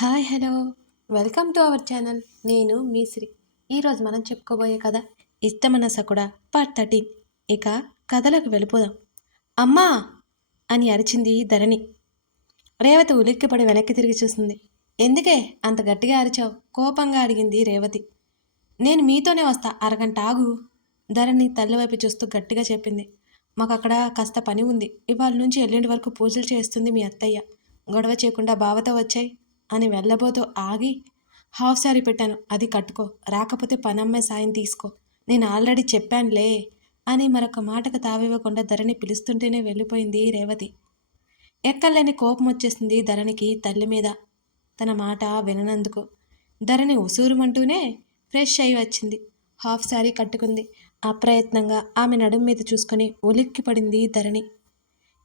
Hi hello. Welcome to our channel. నేను మీ శ్రీ ఈరోజు మనం చెప్పుకోబోయే కథ ఇష్టమన్న సకుడ పార్ట్ థర్టీన్. ఇక కథలకు వెళ్ళిపోదాం. అమ్మా! అని అరిచింది ధరణి. రేవతి ఉలిక్కిపడి వెనక్కి తిరిగి చూసింది. ఎందుకే అంత గట్టిగా అరిచావు? కోపంగా అడిగింది రేవతి. నేను మీతోనే వస్తా. అరగంట ఆగు. ధరణి తల్లి వైపు చూస్తూ గట్టిగా చెప్పింది. మాకు అక్కడ కాస్త పని ఉంది. ఇవాళ నుంచి ఎల్లుండి వరకు పూజలు చేస్తుంది మీ అత్తయ్య. గొడవ చేయకుండా బావతో వచ్చాయి. అని వెళ్ళబోతూ ఆగి హాఫ్ శారీ పెట్టాను అది కట్టుకో రాకపోతే పనమ్మే సాయం తీసుకో నేను ఆల్రెడీ చెప్పానులే అని మరొక మాటకు తావివ్వకుండా ధరణి పిలుస్తుంటేనే వెళ్ళిపోయింది రేవతి. ఎక్కలేని కోపం వచ్చేసింది ధరణికి తల్లి మీద. తన మాట విననందుకు. ధరణి ఉసూరుమంటూనే ఫ్రెష్ అయి వచ్చింది. హాఫ్ శారీ కట్టుకుంది. అప్రయత్నంగా ఆమె నడుం మీద చూసుకొని ఉలిక్కి పడింది ధరణి.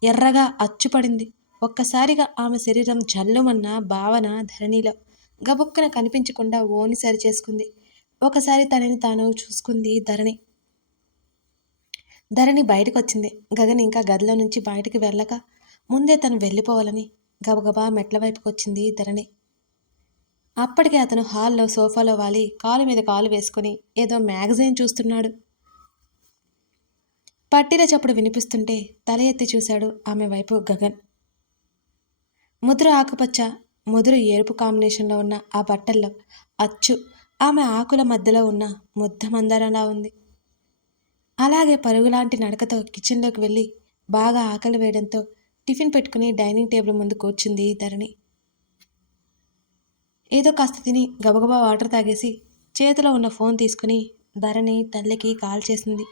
ఎర్రగా అచ్చుపడింది. ఒక్కసారిగా ఆమె శరీరం జల్లుమన్న భావన ధరణిలో గబుక్కున కనిపించకుండా ఓని సరి చేసుకుంది. ఒకసారి తనని తాను చూసుకుంది ధరణి. ధరణి బయటకు వచ్చింది గగన్ ఇంకా గదిలో నుంచి బయటికి వెళ్ళక ముందే తను వెళ్ళిపోవాలని గబగబా మెట్ల వైపుకి వచ్చింది ధరణి. అప్పటికే అతను హాల్లో సోఫాలో వాలి కాలు మీద కాలు వేసుకుని ఏదో మ్యాగజైన్ చూస్తున్నాడు. పట్టిల చప్పుడు వినిపిస్తుంటే తల ఎత్తి చూశాడు ఆమె వైపు గగన్. ముదురు ఆకుపచ్చ ముదురు ఎరుపు కాంబినేషన్లో ఉన్న ఆ బట్టల్లో అచ్చు. ఆమె ఆకుల మధ్యలో ఉన్న ముద్ద మందారంలా ఉంది. అలాగే పరుగులాంటి నడకతో కిచెన్లోకి వెళ్ళి బాగా ఆకలి వేయడంతో టిఫిన్ పెట్టుకుని డైనింగ్ టేబుల్ ముందు కూర్చుంది ధరణి. ఏదో కాస్త తిని గబగబా వాటర్ తాగేసి చేతిలో ఉన్న ఫోన్ తీసుకుని ధరణి తల్లికి కాల్ చేసింది.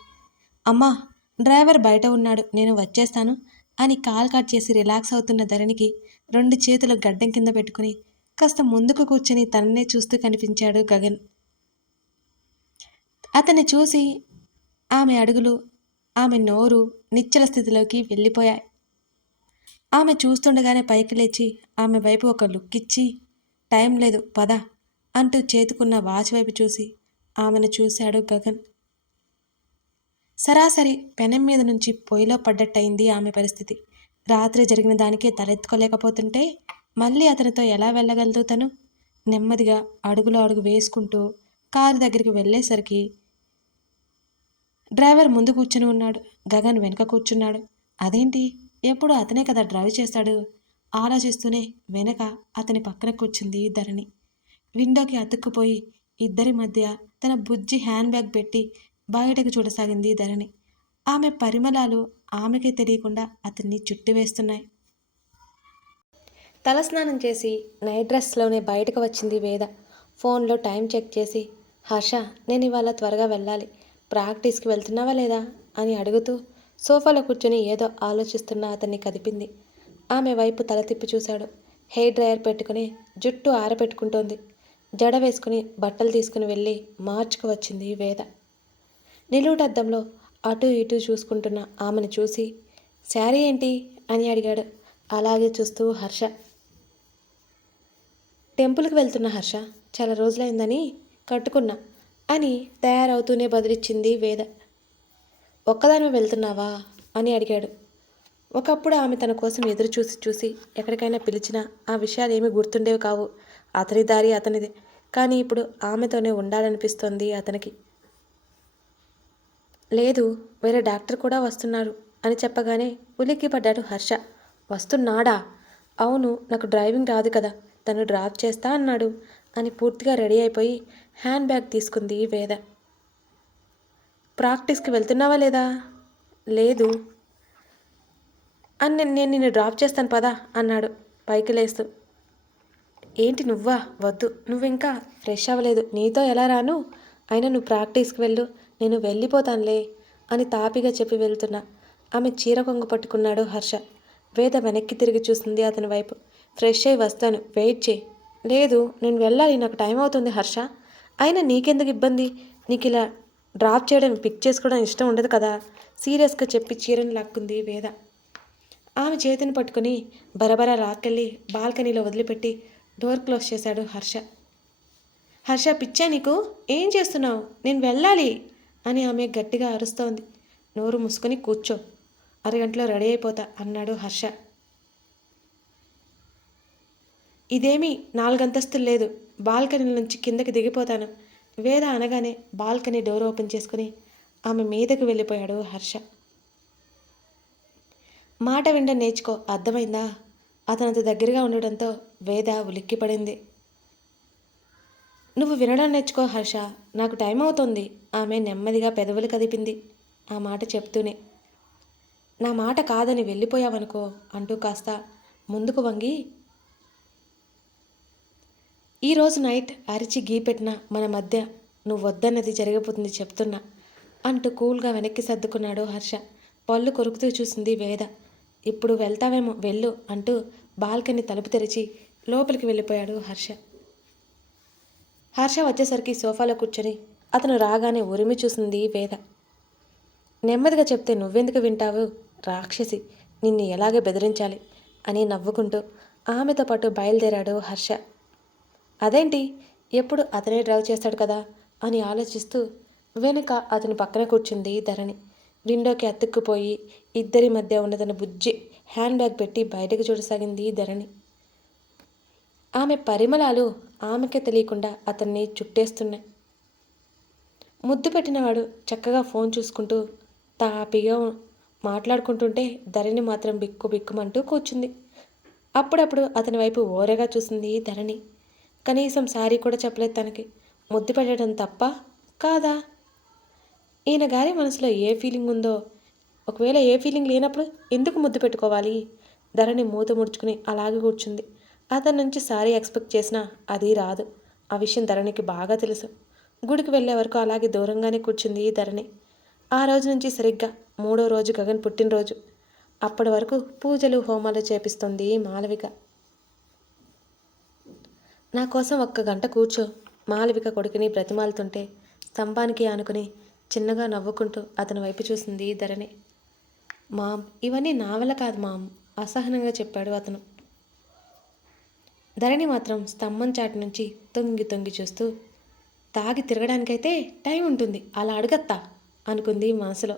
అమ్మా డ్రైవర్ బయట ఉన్నాడు నేను వచ్చేస్తాను. అని కాల్ కట్ చేసి రిలాక్స్ అవుతున్న ధరణికి రెండు చేతులు గడ్డం కింద పెట్టుకుని కాస్త ముందుకు కూర్చొని తననే చూస్తూ కనిపించాడు గగన్. అతన్ని చూసి ఆమె అడుగులు ఆమె నోరు నిచ్చల స్థితిలోకి వెళ్ళిపోయాయి. ఆమె చూస్తుండగానే పైకి లేచి ఆమె వైపు ఒక లుక్ ఇచ్చి టైం లేదు పద అంటూ చేతుకున్న వాచ్ వైపు చూసి ఆమెను చూశాడు గగన్. సరాసరి పెనం మీద నుంచి పొయ్యిలో పడ్డట్టయింది ఆమె పరిస్థితి. రాత్రి జరిగిన దానికే తలెత్తుకోలేకపోతుంటే మళ్ళీ అతనితో ఎలా వెళ్ళగలదు తను? నెమ్మదిగా అడుగులో అడుగు వేసుకుంటూ కారు దగ్గరికి వెళ్ళేసరికి డ్రైవర్ ముందు కూర్చుని ఉన్నాడు. గగన్ వెనుక కూర్చున్నాడు. అదేంటి? ఎప్పుడు అతనే కదా డ్రైవ్ చేస్తాడు? ఆలోచిస్తూనే వెనక అతని పక్కన కూర్చుంది ధరణి. విండోకి అతుక్కుపోయి ఇద్దరి మధ్య తన బుజ్జి హ్యాండ్ బ్యాగ్ పెట్టి బయటకు చూడసాగింది ధరణి. ఆమె పరిమళాలు ఆమెకే తెలియకుండా అతన్ని చుట్టివేస్తున్నాయి. తలస్నానం చేసి నైట్ డ్రెస్లోనే బయటకు వచ్చింది వేద. ఫోన్లో టైం చెక్ చేసి హర్ష నేను ఇవాళ త్వరగా వెళ్ళాలి. ప్రాక్టీస్కి వెళ్తున్నావా లేదా? అని అడుగుతూ సోఫాలో కూర్చొని ఏదో ఆలోచిస్తున్న అతన్ని కదిపింది. ఆమె వైపు తల తిప్పి చూశాడు. హెయిర్ డ్రయర్ పెట్టుకుని జుట్టు ఆరపెట్టుకుంటోంది జడ వేసుకుని బట్టలు తీసుకుని వెళ్ళి మార్చుకు వచ్చింది వేద. నిలువుటద్దంలో అటు ఇటు చూసుకుంటున్న ఆమెను చూసి శారీ ఏంటి? అని అడిగాడు. అలాగే చూస్తూ హర్ష. టెంపుల్కి వెళ్తున్న హర్ష. చాలా రోజులైందని కట్టుకున్నా అని తయారవుతూనే బదిలిచ్చింది వేద. ఒక్కదాని వెళ్తున్నావా? అని అడిగాడు. ఒకప్పుడు ఆమె తన కోసం ఎదురు చూసి చూసి ఎక్కడికైనా పిలిచినా ఆ విషయాలు ఏమీ గుర్తుండేవి కావు. అతని దారి అతనిదే. కానీ ఇప్పుడు ఆమెతోనే ఉండాలనిపిస్తోంది అతనికి. లేదు వేరే డాక్టర్ కూడా వస్తున్నారు అని చెప్పగానే ఉలిక్కి పడ్డాడు హర్ష. వస్తున్నాడా? అవును నాకు డ్రైవింగ్ రాదు కదా తను డ్రాప్ చేస్తా అన్నాడు. అని పూర్తిగా రెడీ అయిపోయి హ్యాండ్ బ్యాగ్ తీసుకుంది వేద. ప్రాక్టీస్కి వెళ్తున్నావా లేదా? లేదు. అని నేను నిన్ను డ్రాప్ చేస్తాను పదా అన్నాడు పైకి లేస్తూ. ఏంటి నువ్వా? వద్దు నువ్వు ఇంకా ఫ్రెష్ అవ్వలేదు నీతో ఎలా రాను? అయినా నువ్వు ప్రాక్టీస్కి వెళ్ళు నేను వెళ్ళిపోతానులే అని తాపిగా చెప్పి వెళ్తున్నా. ఆమె చీర కొంగు పట్టుకున్నాడు హర్ష. వేద వెనక్కి తిరిగి చూస్తుంది అతని వైపు. ఫ్రెష్ అయి వస్తాను. వెయిట్ చేయి. లేదు నేను వెళ్ళాలి. నాకు టైం అవుతుంది హర్ష. అయినా నీకెందుకు ఇబ్బంది? నీకు ఇలా డ్రాప్ చేయడం పిక్ చేసుకోవడం ఇష్టం ఉండదు కదా? సీరియస్గా చెప్పి చీరను లాక్కుంది వేద. ఆమె చేతిని పట్టుకుని బరబర లాక్కెళ్ళి బాల్కనీలో వదిలిపెట్టి డోర్ క్లోజ్ చేశాడు హర్ష. హర్ష పిచ్చా నీకు? ఏం చేస్తున్నావు? నేను వెళ్ళాలి. అని ఆమె గట్టిగా అరుస్తోంది. నోరు మూసుకొని కూర్చో. అరగంటలో రెడీ అయిపోతా అన్నాడు హర్ష. ఇదేమీ నాలుగంతస్తులు లేదు. బాల్కనీ నుంచి కిందకి దిగిపోతాను. వేద అనగానే బాల్కనీ డోర్ ఓపెన్ చేసుకుని ఆమె మీదకు వెళ్ళిపోయాడు హర్ష. మాట విండ నేర్చుకో అర్థమైందా? అతనంత దగ్గరగా ఉండడంతో వేద ఉలిక్కిపడింది. నువ్వు వినడం నేర్చుకో హర్ష. నాకు టైం అవుతుంది ఆమె నెమ్మదిగా పెదవులు కదిపింది. ఆ మాట చెప్తూనే నా మాట కాదని వెళ్ళిపోయావనుకో అంటూ కాస్త ముందుకు వంగి ఈరోజు నైట్ అరిచి గీపెట్టిన మన మధ్య నువ్వు వద్దన్నది జరిగిపోతుంది చెప్తున్నా అంటూ కూల్గా వెనక్కి సర్దుకున్నాడు హర్ష. పళ్ళు కొరుకుతూ చూసింది వేద. ఇప్పుడు వెళ్తావేమో వెళ్ళు అంటూ బాల్కనీ తలుపు తెరిచి లోపలికి వెళ్ళిపోయాడు హర్ష. హర్ష వచ్చేసరికి సోఫాలో కూర్చొని అతను రాగానే ఉరిమి చూసింది వేద. నెమ్మదిగా చెప్తే నువ్వెందుకు వింటావు? రాక్షసి నిన్ను ఎలాగే బెదిరించాలి? అని నవ్వుకుంటూ ఆమెతో పాటు బయలుదేరాడు హర్ష. అదేంటి? ఎప్పుడు అతనే డ్రైవ్ చేస్తాడు కదా? అని ఆలోచిస్తూ వెనుక అతని పక్కన కూర్చుంది ధరణి. విండోకి అతుక్కుపోయి ఇద్దరి మధ్య ఉన్న తన బుజ్జి హ్యాండ్ బ్యాగ్ పెట్టి బయటకు చూడసాగింది ధరణి. ఆమె పరిమళాలు ఆమెకే తెలియకుండా అతన్ని చుట్టేస్తున్నాయి. ముద్దు పెట్టినవాడు చక్కగా ఫోన్ చూసుకుంటూ తాపిగా మాట్లాడుకుంటుంటే ధరణి మాత్రం బిక్కు బిక్కుమంటూ కూర్చుంది. అప్పుడప్పుడు అతని వైపు ఓరగా చూసింది ధరణి. కనీసం సారీ కూడా చెప్పలేదు తనకి. ముద్దు పెట్టడం తప్ప కాదా? ఈయన గారి మనసులో ఏ ఫీలింగ్ ఉందో ఒకవేళ ఏ ఫీలింగ్ లేనప్పుడు ఎందుకు ముద్దు పెట్టుకోవాలి? ధరణి మూత ముడుచుకుని అలాగే కూర్చుంది. అతని నుంచి సారీ ఎక్స్పెక్ట్ చేసినా అది రాదు. ఆ విషయం ధరణికి బాగా తెలుసు. గుడికి వెళ్ళే వరకు అలాగే దూరంగానే కూర్చుంది ఈ ధరణి. ఆ రోజు నుంచి సరిగ్గా మూడో రోజు గగన్ పుట్టినరోజు. అప్పటి వరకు పూజలు హోమాలు చేపిస్తుంది మాలవిక. నా కోసం ఒక్క గంట కూర్చో. మాలవిక కొడుకుని బ్రతిమాలుతుంటే స్తంభానికి ఆనుకుని చిన్నగా నవ్వుకుంటూ అతని వైపు చూసింది ధరణి. మామ్ ఇవన్నీ నా వల్ల కాదు మామ్ అసహనంగా చెప్పాడు అతను. ధరణి మాత్రం స్తంభం చాటి నుంచి తొంగి తొంగి చూస్తూ తాగి తిరగడానికైతే టైం ఉంటుంది. అలా అడగత్తా అనుకుంది మనసులో.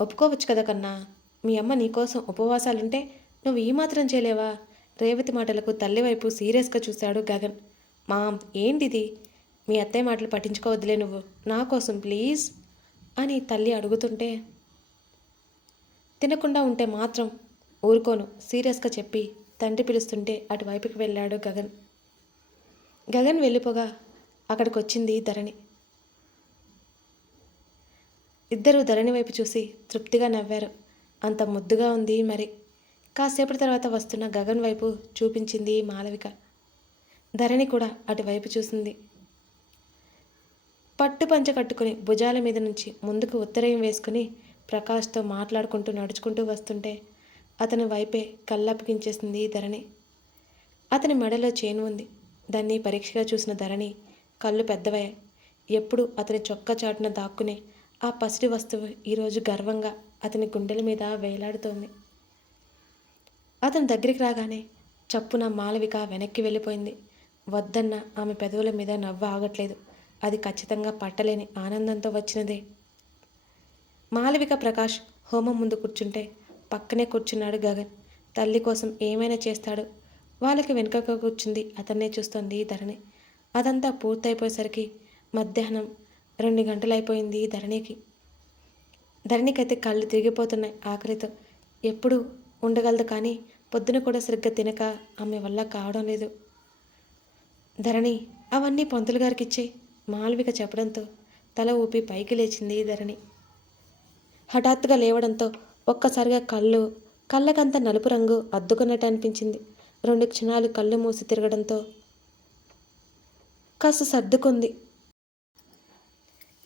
ఒప్పుకోవచ్చు కదా కన్నా మీ అమ్మ నీకోసం ఉపవాసాలుంటే నువ్వు ఏమాత్రం మాత్రం చేయలేవా? రేవతి మాటలకు తల్లి వైపు సీరియస్గా చూశాడు గగన్. మామ్ ఏంటిది? మీ అత్తయ్య మాటలు పట్టించుకోవద్దులే నువ్వు. నా కోసం ప్లీజ్ అని తల్లి అడుగుతుంటే తినకుండా ఉంటే మాత్రం ఊరుకోను సీరియస్గా చెప్పి తండ్రి పిలుస్తుంటే అటువైపుకి వెళ్ళాడు గగన్. గగన్ వెళ్ళిపోగా అక్కడికి వచ్చింది ధరణి. ఇద్దరు ధరణి వైపు చూసి తృప్తిగా నవ్వారు. అంత ముద్దుగా ఉంది మరి. కాసేపటి తర్వాత వస్తున్న గగన్ వైపు చూపించింది మాలవిక. ధరణి కూడా అటువైపు చూసింది. పట్టు పంచ కట్టుకుని భుజాల మీద నుంచి ముందుకు ఉత్తరయం వేసుకుని ప్రకాష్తో మాట్లాడుకుంటూ నడుచుకుంటూ వస్తుంటే అతని వైపే కళ్ళప్పగించేసింది ధరణి. అతని మెడలో చేను ఉంది. దాన్ని పరీక్షగా చూసిన ధరణి కళ్ళు పెద్దవయ్యాయి. ఎప్పుడు అతని చొక్కా చాటున దాక్కునే ఆ పసిడి వస్తువు ఈరోజు గర్వంగా అతని గుండెల మీద వేలాడుతోంది. అతని దగ్గరికి రాగానే చప్పున మాలవిక వెనక్కి వెళ్ళిపోయింది. వద్దన్న ఆమె పెదవుల మీద నవ్వు ఆగట్లేదు. అది ఖచ్చితంగా పట్టలేని ఆనందంతో వచ్చినదే. మాలవిక ప్రకాష్ హోమం ముందు కూర్చుంటే పక్కనే కూర్చున్నాడు గగన్. తల్లి కోసం ఏమైనా చేస్తాడు? వాళ్ళకి వెనుకగా కూర్చుంది అతన్నే చూస్తోంది ధరణి. అదంతా పూర్తయిపోయేసరికి మధ్యాహ్నం రెండు గంటలైపోయింది ధరణికి. ధరణికైతే కళ్ళు తిరిగిపోతున్నాయి ఆకలితో. ఎప్పుడు ఉండగలదు కానీ పొద్దున కూడా సరిగ్గా తినక ఆమె వల్ల కావడం లేదు. ధరణి అవన్నీ పంతులు గారికి ఇచ్చే మాల్విక చెప్పడంతో తల ఊపి పైకి లేచింది ధరణి. హఠాత్తుగా లేవడంతో ఒక్కసారిగా కళ్ళు కళ్ళకంత నలుపు రంగు అద్దుకున్నట్టు అనిపించింది. రెండు క్షణాలు కళ్ళు మూసి తిరగడంతో కాస్త సర్దుకుంది.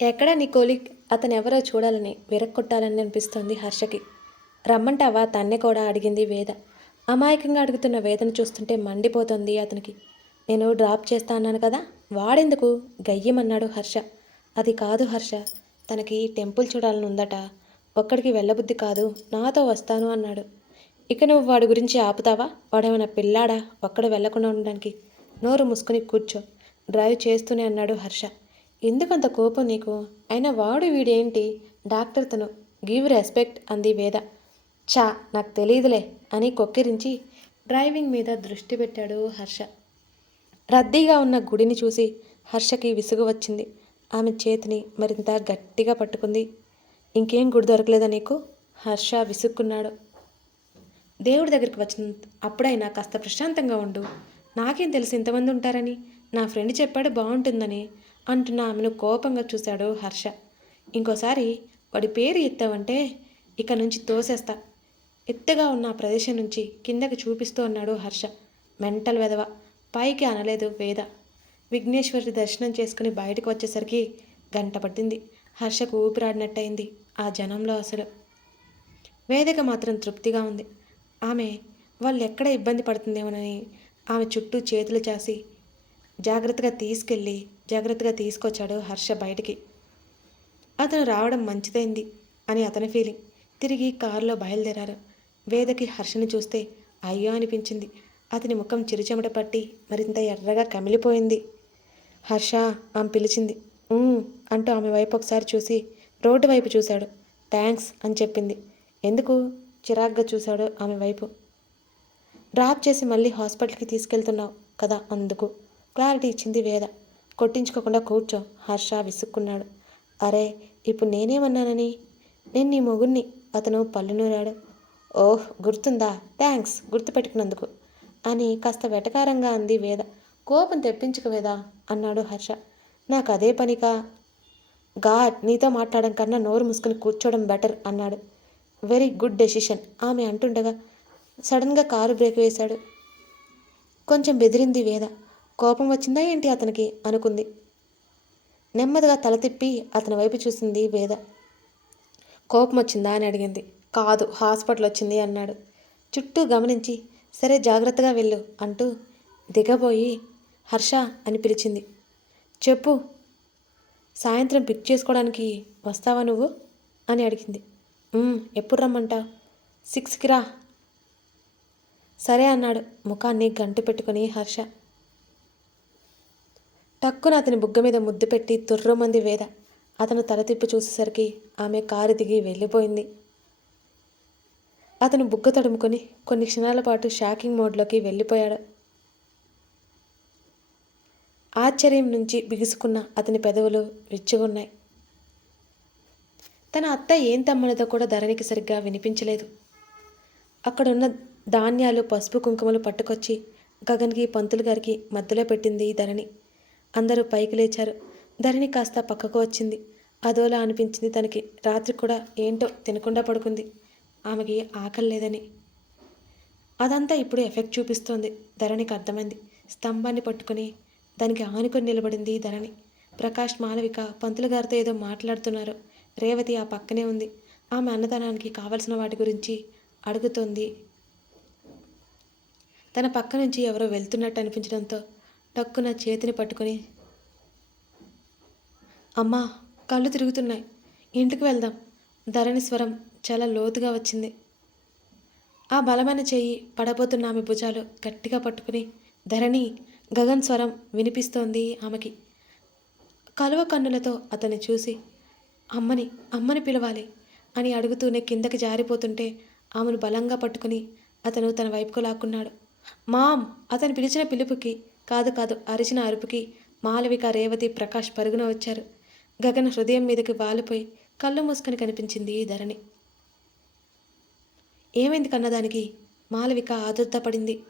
ఎక్కడ నీ కోలిక్ అతను ఎవరో చూడాలని విరక్కొట్టాలని అనిపిస్తోంది హర్షకి. రమ్మంటావా? తన్నే కూడా అడిగింది వేద. అమాయకంగా అడుగుతున్న వేదను చూస్తుంటే మండిపోతుంది అతనికి. నేను డ్రాప్ చేస్తా అన్నాను కదా? వాడెందుకు? గయ్యమన్నాడు హర్ష. అది కాదు హర్ష. తనకి టెంపుల్ చూడాలని ఉందట. ఒక్కడికి వెళ్ళబుద్ధి కాదు. నాతో వస్తాను అన్నాడు. ఇక నువ్వు వాడి గురించి ఆపుతావా? వాడేమైనా పిల్లాడా? ఒక్కడ వెళ్ళకుండా ఉండడానికి. నోరు మూసుకుని కూర్చో. డ్రైవ్ చేస్తూనే అన్నాడు హర్ష. ఎందుకంత కోపం నీకు? అయినా వాడు వీడేంటి? డాక్టర్ తను. గివ్ రెస్పెక్ట్ అంది వేద. చా నాకు తెలియదులే అని కొక్కిరించి డ్రైవింగ్ మీద దృష్టి పెట్టాడు హర్ష. రద్దీగా ఉన్న గుడిని చూసి హర్షకి విసుగు వచ్చింది. ఆమె చేతిని మరింత గట్టిగా పట్టుకుంది. ఇంకేం గుడి దొరకలేదా నీకు? హర్ష విసుక్కున్నాడు. దేవుడి దగ్గరికి వచ్చిన అప్పుడైనా కాస్త ప్రశాంతంగా ఉండు. నాకేం తెలిసి ఇంతమంది ఉంటారని? నా ఫ్రెండ్ చెప్పాడు బాగుంటుందని అంటున్న ఆమెను కోపంగా చూశాడు హర్ష. ఇంకోసారి వాడి పేరు ఎత్తావంటే ఇక నుంచి తోసేస్తా. ఎత్తుగా ఉన్న ప్రదేశం నుంచి కిందకి చూపిస్తూ అన్నాడు హర్ష. మెంటల్ వెధవ. పైకి అనలేదు వేద. విఘ్నేశ్వరి దర్శనం చేసుకుని బయటకు వచ్చేసరికి గంట పట్టింది. హర్షకు ఊపిరాడినట్టయింది ఆ జనంలో అసలు. వేదిక మాత్రం తృప్తిగా ఉంది. ఆమె వాళ్ళు ఎక్కడ ఇబ్బంది పడుతుందేమోనని ఆమె చుట్టూ చేతులు చాసి జాగ్రత్తగా తీసుకెళ్ళి జాగ్రత్తగా తీసుకొచ్చాడు హర్ష బయటికి. అతను రావడం మంచిదైంది అని అతని ఫీలింగ్ తిరిగి కారులో బయలుదేరారు. వేదకి హర్షని చూస్తే అయ్యో అనిపించింది. అతని ముఖం చిరుచెమట పట్టి మరింత ఎర్రగా కమిలిపోయింది. హర్ష ఆమె పిలిచింది. అంటూ ఆమె వైపు ఒకసారి చూసి రోడ్డు వైపు చూశాడు. థ్యాంక్స్ అని చెప్పింది. ఎందుకు? చిరాగ్గా చూశాడు ఆమె వైపు. డ్రాప్ చేసి మళ్ళీ హాస్పిటల్కి తీసుకెళ్తున్నావు కదా అందుకు. క్లారిటీ ఇచ్చింది వేద. కొట్టించుకోకుండా కూర్చో. హర్ష విసుక్కున్నాడు. అరే ఇప్పుడు నేనేమన్నానని? నేను నీ మొగుణ్ణి. అతను పళ్ళు నూరాడు. ఓహ్ గుర్తుందా? థ్యాంక్స్ గుర్తుపెట్టుకున్నందుకు. అని కాస్త వెటకారంగా అంది వేద. కోపం తెప్పించుకు వేద అన్నాడు హర్ష. నాకు అదే పనికా? గాడ్ నీతో మాట్లాడడం కన్నా నోరు మూసుకుని కూర్చోవడం బెటర్ అన్నాడు. వెరీ గుడ్ డెసిషన్ ఆమె అంటుండగా. సడన్గా కారు బ్రేక్ వేశాడు. కొంచెం బెదిరింది వేద. కోపం వచ్చిందా ఏంటి అతనికి? అనుకుంది. నెమ్మదిగా తల తిప్పి అతని వైపు చూసింది వేద. కోపం వచ్చిందా అని అడిగింది. కాదు హాస్పిటల్ వచ్చింది అన్నాడు. చుట్టూ గమనించి సరే జాగ్రత్తగా వెళ్ళు అంటూ దిగబోయి హర్ష అని పిలిచింది. చెప్పు సాయంత్రం పిక్ చేసుకోవడానికి వస్తావా నువ్వు? అని అడిగింది. ఎప్పుడు రమ్మంటావు సిక్స్కి రా. సరే అన్నాడు. ముఖాన్ని గంటు పెట్టుకుని హర్ష. టక్కున అతని బుగ్గ మీద ముద్దు పెట్టి తుర్రుమంది వేద. అతను తల తిప్పి చూసేసరికి ఆమె కారు దిగి వెళ్ళిపోయింది. అతను బుగ్గ తడుముకొని కొన్ని క్షణాల పాటు షాకింగ్ మోడ్లోకి వెళ్ళిపోయాడు. ఆశ్చర్యం నుంచి బిగుసుకున్న అతని పెదవులు విచ్చుకున్నాయి తన అత్త ఏం తమ్మనదో కూడా ధరణికి సరిగ్గా వినిపించలేదు. అక్కడున్న ధాన్యాలు పసుపు కుంకుమలు పట్టుకొచ్చి గగన్కి పంతులు గారికి మధ్యలో పెట్టింది ధరణి. అందరూ పైకి లేచారు. ధరణి కాస్త పక్కకు వచ్చింది. అదోలా అనిపించింది తనకి. రాత్రి కూడా ఏంటో తినకుండా పడుకుంది. ఆమెకి ఆకలి లేదని. అదంతా ఇప్పుడు ఎఫెక్ట్ చూపిస్తోంది. ధరణికి అర్థమైంది. స్తంభాన్ని పట్టుకుని దానికి ఆనుకొని నిలబడింది ధరణి. ప్రకాష్ మాలవిక పంతులు గారితో ఏదో మాట్లాడుతున్నారు. రేవతి ఆ పక్కనే ఉంది. ఆమె అన్నదానానికి కావలసిన వాటి గురించి అడుగుతోంది. తన పక్క నుంచి ఎవరో వెళ్తున్నట్టు అనిపించడంతో టక్కున చేతిని పట్టుకొని అమ్మా కళ్ళు తిరుగుతున్నాయి. ఇంటికి వెళ్దాం. ధరణి స్వరం చాలా లోతుగా వచ్చింది. ఆ బలమైన చెయ్యి పడబోతున్న ఆమె భుజాలు గట్టిగా పట్టుకుని ధరణి గగన్ స్వరం వినిపిస్తోంది ఆమెకి. కలువ కన్నులతో అతన్ని చూసి అమ్మని అమ్మని పిలవాలి అని అడుగుతూనే కిందకి జారిపోతుంటే ఆమెను బలంగా పట్టుకుని అతను తన వైపుకు లాక్కున్నాడు. మామ్ అతను పిలిచిన పిలుపుకి కాదు కాదు అరిచిన అరుపుకి మాలవిక రేవతి ప్రకాష్ పరుగున వచ్చారు. గగన్ హృదయం మీదకి వాలిపోయి కళ్ళు మూసుకొని కనిపించింది ధరణి. ఏమైంది కన్నదానికి? మాలవిక ఆదుర్తపడింది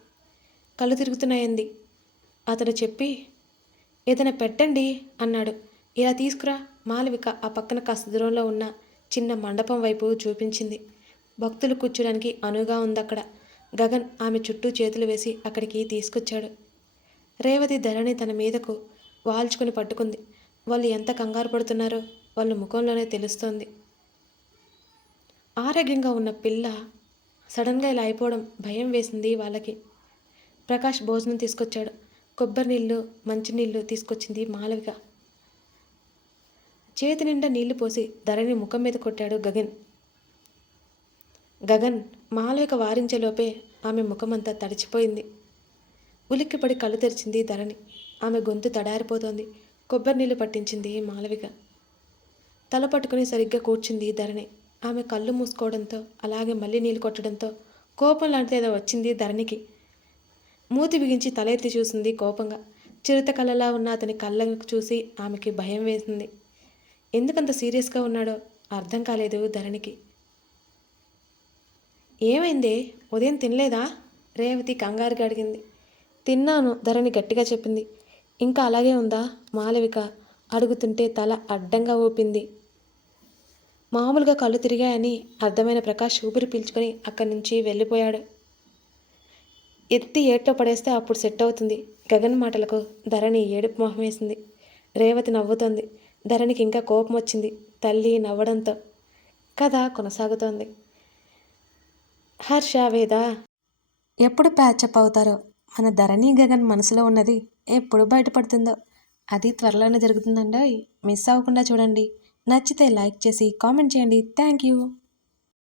కళ్ళు తిరుగుతున్నాయంది. అతను చెప్పి ఏదైనా పెట్టండి అన్నాడు. ఇలా తీసుకురా. మాలవిక ఆ పక్కన కాస్త దూరంలో ఉన్న చిన్న మండపం వైపు చూపించింది. భక్తులు కూర్చోడానికి అనువుగా ఉందక్కడ. గగన్ ఆమె చుట్టూ చేతులు వేసి అక్కడికి తీసుకొచ్చాడు. రేవతి ధరణి తన మీదకు వాల్చుకొని పట్టుకుంది. వాళ్ళు ఎంత కంగారు పడుతున్నారో వాళ్ళ ముఖంలోనే తెలుస్తోంది. ఆరోగ్యంగా ఉన్న పిల్ల సడన్గా ఇలా అయిపోవడం భయం వేసింది వాళ్ళకి. ప్రకాష్ భోజనం తీసుకొచ్చాడు. కొబ్బరి నీళ్ళు మంచినీళ్ళు తీసుకొచ్చింది మాలవిక. చేతి నిండా నీళ్ళు పోసి ధరణి ముఖం మీద కొట్టాడు గగన్. గగన్ మాలవిక వారించేలోపే ఆమె ముఖమంతా తడిచిపోయింది. ఉలిక్కిపడి కళ్ళు తెరిచింది ధరణి. ఆమె గొంతు తడారిపోతోంది. కొబ్బరి నీళ్ళు పట్టించింది మాలవిక తల పట్టుకుని సరిగ్గా కూర్చుంది ధరణి. ఆమె కళ్ళు మూసుకోవడంతో అలాగే మళ్ళీ నీళ్ళు కొట్టడంతో కోపం లాంటిది ఏదో వచ్చింది ధరణికి. మూతి బిగించి తల ఎత్తి చూసింది కోపంగా. చిరుత కళ్ళలా ఉన్న అతని కళ్ళకు చూసి ఆమెకి భయం వేసింది. ఎందుకంత సీరియస్గా ఉన్నాడో అర్థం కాలేదు ధరణికి. ఏమైంది? ఉదయం తినలేదా? రేవతి కంగారుగా అడిగింది. తిన్నాను ధరణి గట్టిగా చెప్పింది. ఇంకా అలాగే ఉందా? మాలవిక అడుగుతుంటే తల అడ్డంగా ఊపింది. మామూలుగా కళ్ళు తిరిగాయని అర్థమైన ప్రకాష్ ఊపిరి పీల్చుకొని అక్కడి నుంచి వెళ్ళిపోయాడు. ఎత్తి ఏట్లో పడేస్తే అప్పుడు సెట్ అవుతుంది. గగన్ మాటలకు ధరణి ఏడుపు మొహం వేసింది. రేవతి నవ్వుతోంది. ధరణికి ఇంకా కోపం వచ్చింది. తల్లి నవ్వడంతో కథ కొనసాగుతోంది. హర్ష వేద? ఎప్పుడు ప్యాచప్ అవుతారో? మన ధరణి గగన్ మనసులో ఉన్నది ఎప్పుడు బయటపడుతుందో. అది త్వరలోనే జరుగుతుందండి మిస్ అవ్వకుండా చూడండి. నచ్చితే లైక్ చేసి కామెంట్ చేయండి. Thank you.